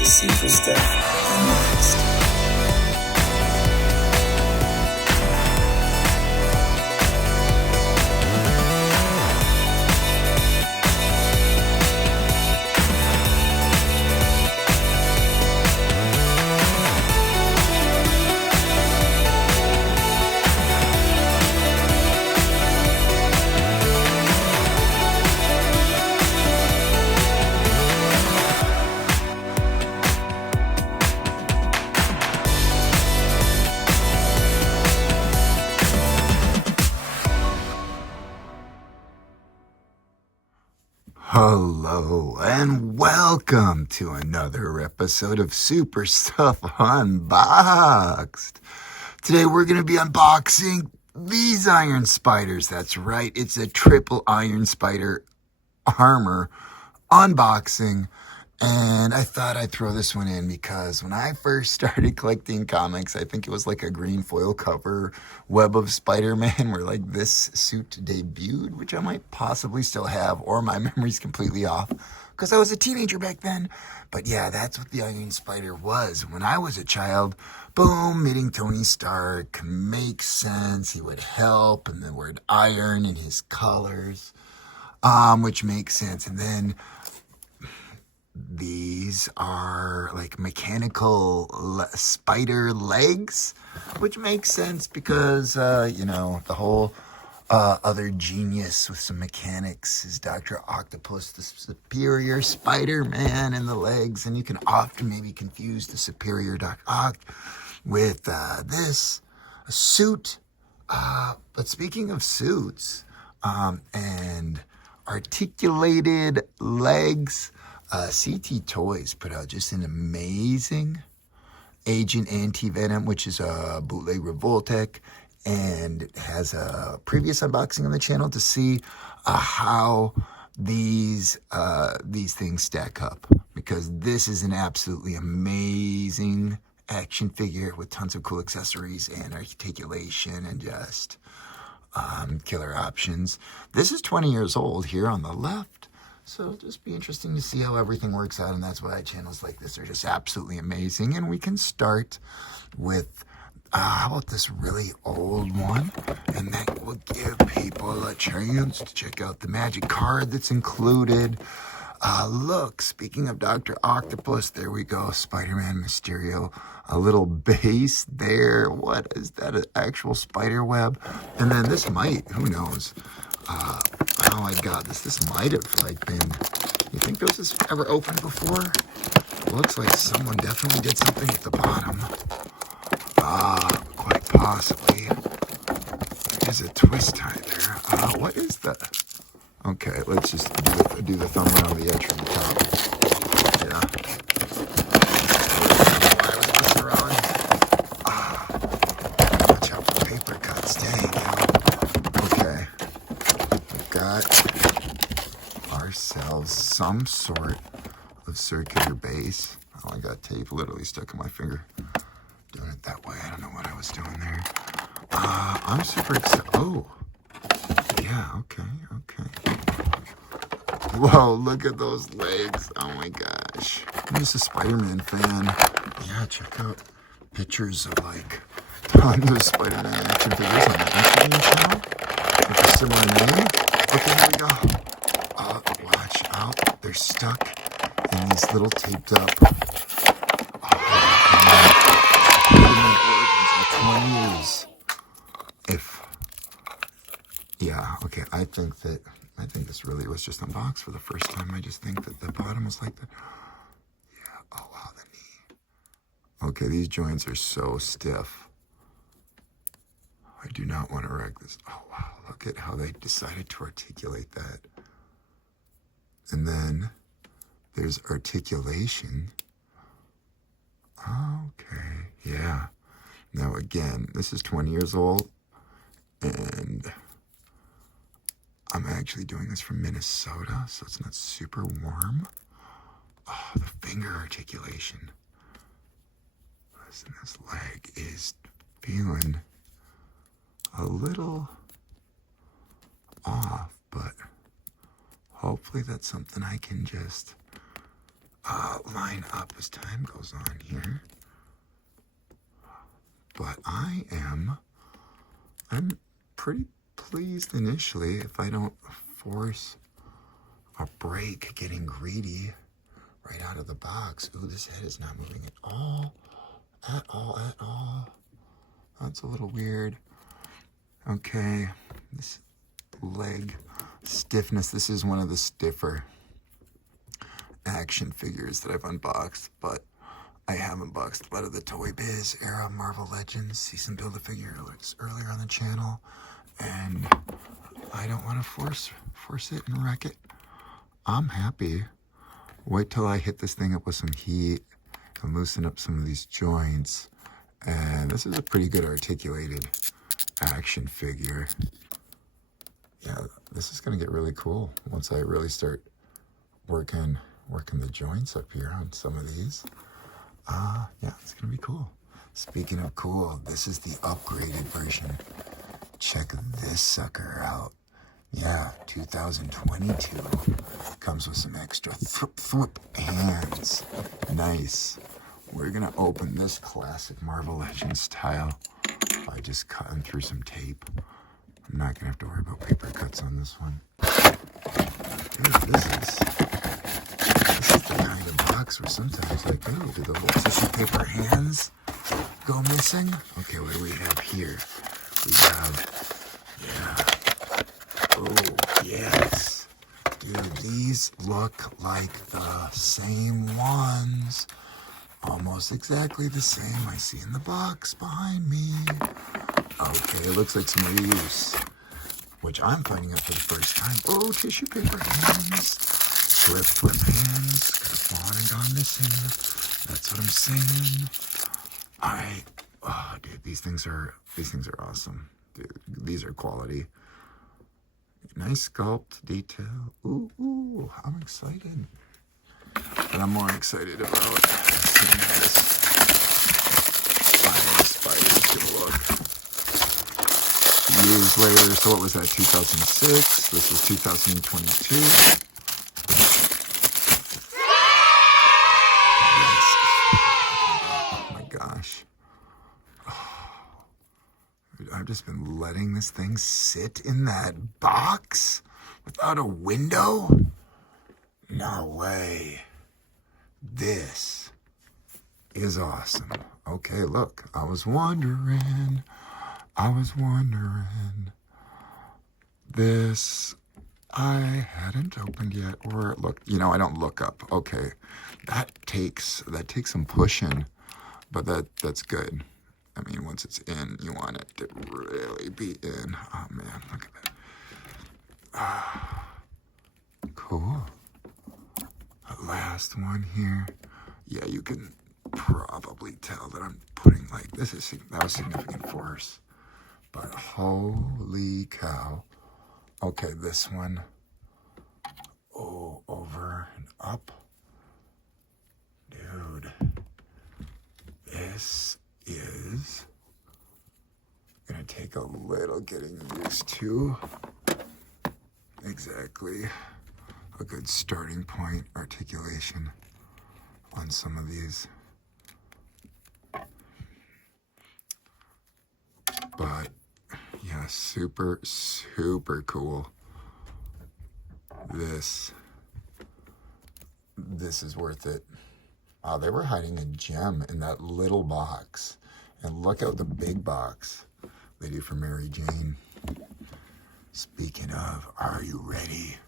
to Super Stuff Unboxed. Hello and welcome to another episode of Super Stuff Unboxed. Today we're going to be unboxing these iron spiders. That's right, it's a triple iron spider armor unboxing. And I thought I'd throw this one in because when I first started collecting comics, I think it was like a green foil cover Web of Spider-Man where like this suit debuted, which I might possibly still have, or my memory's completely off because I was a teenager back then. But yeah, that's what the Iron Spider was when I was a child. Boom, meeting Tony Stark makes sense. He would help, and the word iron in his colors, which makes sense. And then these are like mechanical spider legs, which makes sense because, the whole other genius with some mechanics is Dr. Octopus, the superior Spider-Man in the legs. And you can often maybe confuse the superior Dr. Oct with this suit. But speaking of suits and articulated legs, CT Toys put out just an amazing Agent Anti-Venom, which is a bootleg Revoltech, and it has a previous unboxing on the channel to see how these things stack up, because this is an absolutely amazing action figure with tons of cool accessories and articulation and just killer options. This is 20 years old here on the left. So it'll just be interesting to see how everything works out, and that's why channels like this are just absolutely amazing. And we can start with, how about this really old one? And that will give people a chance to check out the magic card that's included. Look, speaking of Dr. Octopus, there we go, Spider-Man Mysterio. A little base there. What is that, an actual spider web? And then this might, who knows? Oh my god, this might have like been, you think this was ever opened before? Looks like someone definitely did something at the bottom. Quite possibly. There's a twist tie there. What is that? Okay, let's just do the thumb around the edge from the top. Yeah. Why was this around? Watch how the paper cuts. Dang, okay. We've got ourselves some sort of circular base. Oh, I got tape literally stuck in my finger. Doing it that way. I don't know what I was doing there. I'm super excited. Oh. Yeah, okay. Whoa, look at those legs. Oh my gosh. I'm just a Spider-Man fan. Yeah, check out pictures of like tons of Spider-Man action figures on the Instagram channel with a similar name. Okay, here we go. Watch out. They're stuck in these little taped up Spider-Man organs. I think this really was just unboxed for the first time. I just think that the bottom was like that. Yeah, oh wow, the knee. Okay, these joints are so stiff. I do not want to wreck this. Oh wow, look at how they decided to articulate that. And then there's articulation. Okay, yeah. Now again, this is 20 years old, and I'm actually doing this from Minnesota, so it's not super warm. Oh, the finger articulation. Listen, this leg is feeling a little off, but hopefully that's something I can just line up as time goes on here. But I'm pretty pleased initially if I don't force a break getting greedy right out of the box. Ooh, this head is not moving at all. At all. That's a little weird. Okay, this leg stiffness. This is one of the stiffer action figures that I've unboxed, but I have unboxed a lot of the Toy Biz era Marvel Legends season Build-A-Figure earlier on the channel, and I don't want to force it and wreck it. I'm happy. Wait till I hit this thing up with some heat and loosen up some of these joints. And this is a pretty good articulated action figure. Yeah, this is gonna get really cool once I really start working the joints up here on some of these. Yeah, it's gonna be cool. Speaking of cool, this is the upgraded version. Check this sucker out. Yeah, 2022. Comes with some extra thwip hands. Nice. We're gonna open this classic Marvel Legends tile by just cutting through some tape. I'm not gonna have to worry about paper cuts on this one. Dude, this is the kind of box where sometimes like, oh, do the little tissue paper hands go missing? Okay, what do we have here? We have, oh, yes. Dude, these look like the same ones. Almost exactly the same I see in the box behind me. Okay, it looks like some reuse, which I'm finding out for the first time. Oh, tissue paper hands. Flip hands. Could have fallen and gone missing. That's what I'm saying. Alright. Oh, dude, these things are awesome. Dude, these are quality. Nice sculpt, detail. Ooh, I'm excited. But I'm more excited about seeing how this Spider's gonna look. Years later, so what was that, 2006? This was 2022. Oh my gosh. I've just been letting this thing sit in that box without a window? No way. This is awesome. Okay, look, I was wondering. This I hadn't opened yet, or look, I don't look up. Okay, that takes some pushing, but that's good. I mean, once it's in, you want it to really be in. Oh man, look at that. Cool. The last one here. Yeah, you can probably tell that I'm putting that was significant force. But holy cow. Okay, this one. Oh, over and up. Dude. This is gonna take a little getting used to. Exactly. A good starting point articulation on some of these. But yeah, super cool. This is worth it. They were hiding a gem in that little box. And look out the big box they do for Mary Jane. Speaking of, are you ready?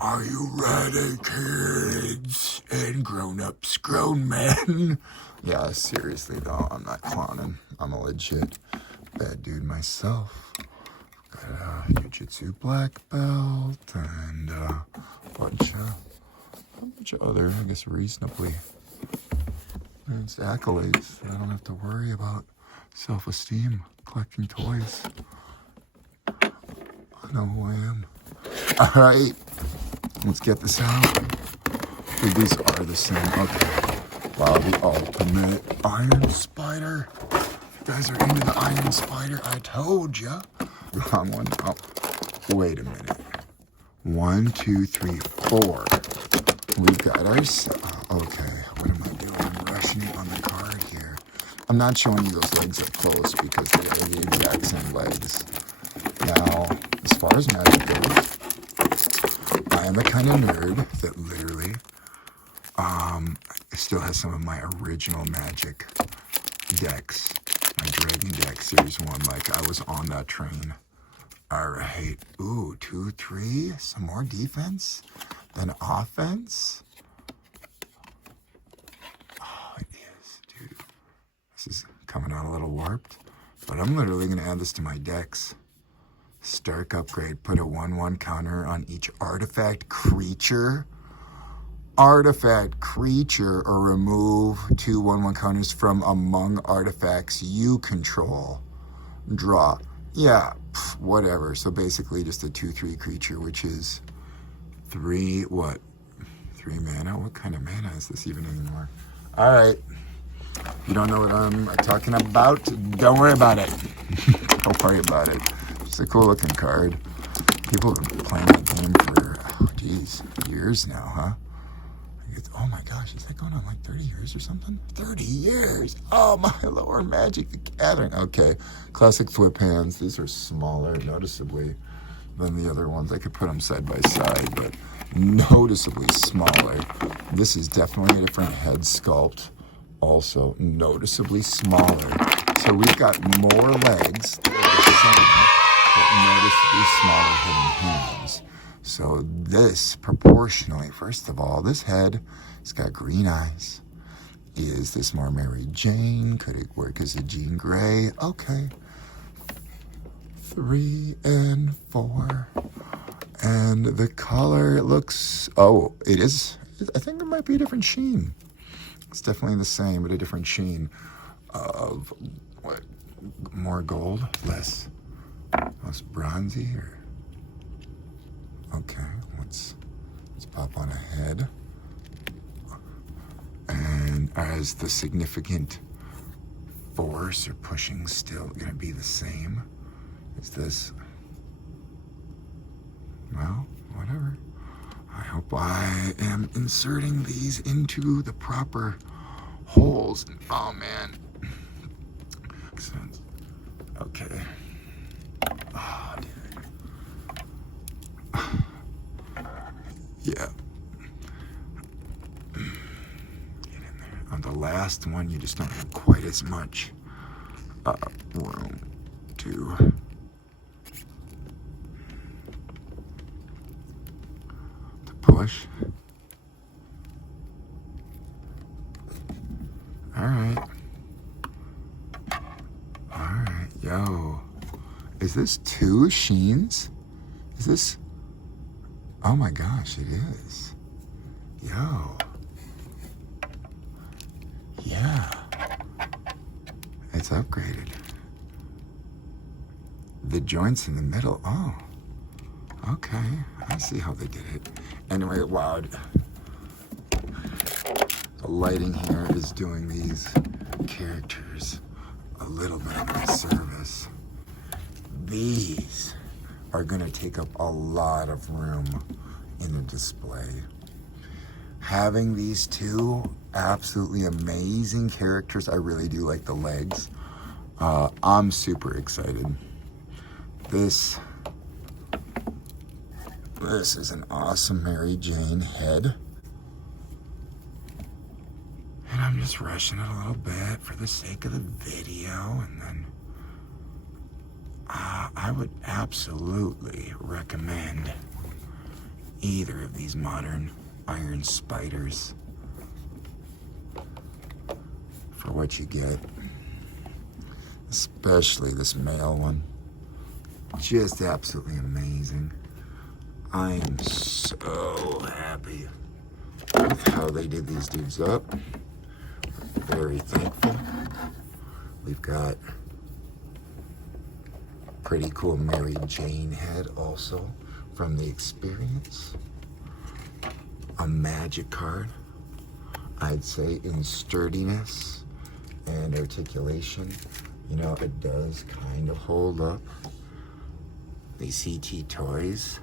Are you ready, kids and grown-ups, grown men? Yeah, seriously though, I'm not clowning. I'm a legit bad dude myself. Got a jiu-jitsu black belt and a bunch of other, I guess, reasonably advanced accolades. I don't have to worry about self-esteem collecting toys. I know who I am. All right, let's get this out. Dude, these are the same. Okay. Wow, the ultimate Iron Spider. You guys are into the Iron Spider. I told ya. Wrong one. Oh, wait a minute. 1, 2, 3, 4. We've got ourselves Okay, what am I doing? I'm rushing it on the card here. I'm not showing you those legs up close because they are the exact same legs. Now, as far as magic goes, I am the kind of nerd that literally still has some of my original Magic decks. My Dragon deck series 1, like I was on that train. All right. Ooh, 2, 3. Some more defense, then offense. Oh, it is, dude. This is coming out a little warped, but I'm literally going to add this to my decks. Stark upgrade. Put a 1/1 counter on each artifact creature. Artifact creature, or remove 2 1/1 counters from among artifacts you control. Draw. Yeah, whatever. So basically just a 2/3 creature, which is 3 what? 3 mana? What kind of mana is this even anymore? All right. If you don't know what I'm talking about, don't worry about it. Don't worry about it. It's a cool looking card. People have been playing that game for, oh, geez, years now, huh? Oh my gosh, is that going on like 30 years or something? 30 years! Oh my lord, Magic the Gathering. Okay, classic flip hands. These are smaller, noticeably, than the other ones. I could put them side by side, but noticeably smaller. This is definitely a different head sculpt. Also, noticeably smaller. So we've got more legs that are the same, but noticeably smaller hidden hands. So this, proportionally, first of all, this head, it's got green eyes. Is this more Mary Jane? Could it work as a Jean Grey? Okay. 3 and 4. And the color, it looks, oh, it is, I think it might be a different sheen. It's definitely the same, but a different sheen of, what, more gold, less bronzy, or... Okay, let's pop on ahead. And is the significant force or pushing still going to be the same? Is this? Well, whatever. I hope I am inserting these into the proper holes. Oh, man. Excellent. Okay. Oh, dude. Yeah. Get in there. On the last one, you just don't have quite as much room to push. All right. All right. Yo. Is this 2 sheens? Is this... Oh my gosh, it is. Yo. Yeah. It's upgraded. The joints in the middle. Oh. Okay. I see how they did it. Anyway, wow. The lighting here is doing these characters a little bit of a service. These are going to take up a lot of room in the display. Having these 2 absolutely amazing characters, I really do like the legs. I'm super excited. This is an awesome Mary Jane head. And I'm just rushing it a little bit for the sake of the video, and then I would absolutely recommend either of these modern Iron Spiders for what you get, especially this male one. Just absolutely amazing. I am so happy with how they did these dudes up. Very thankful. We've got pretty cool Mary Jane head also from the experience. A magic card, I'd say, in sturdiness and articulation. You know, it does kind of hold up. The CT toys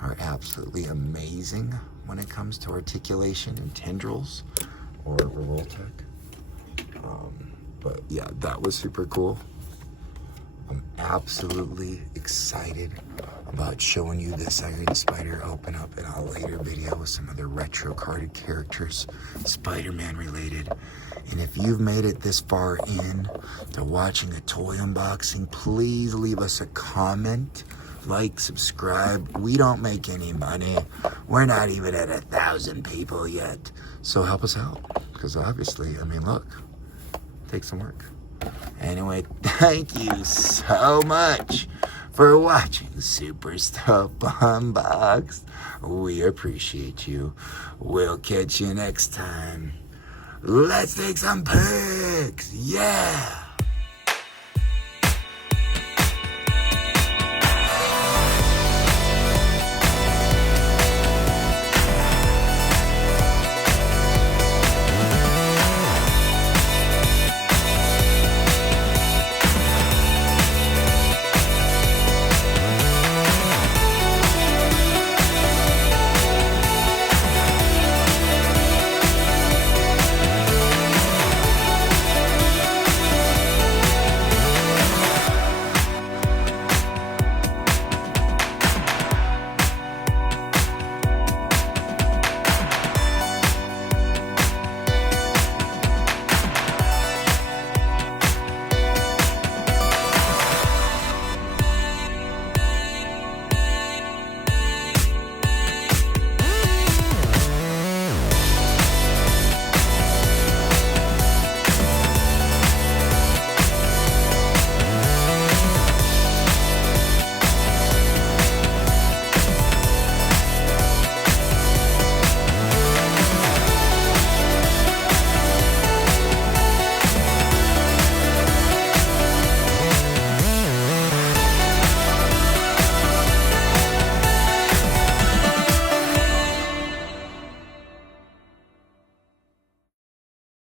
are absolutely amazing. when it comes to articulation and tendrils or Revoltech. But yeah, that was super cool. I'm absolutely excited about showing you this Iron Spider open up in a later video with some other retro carded characters, Spider-Man related. And if you've made it this far in to watching a toy unboxing, please leave us a comment, like, subscribe. We don't make any money. We're not even at 1,000 people yet. So help us out, because obviously, I mean, look, take some work. Anyway, thank you so much for watching Super Stuff Unboxed. We appreciate you. We'll catch you next time. Let's take some pics. Yeah.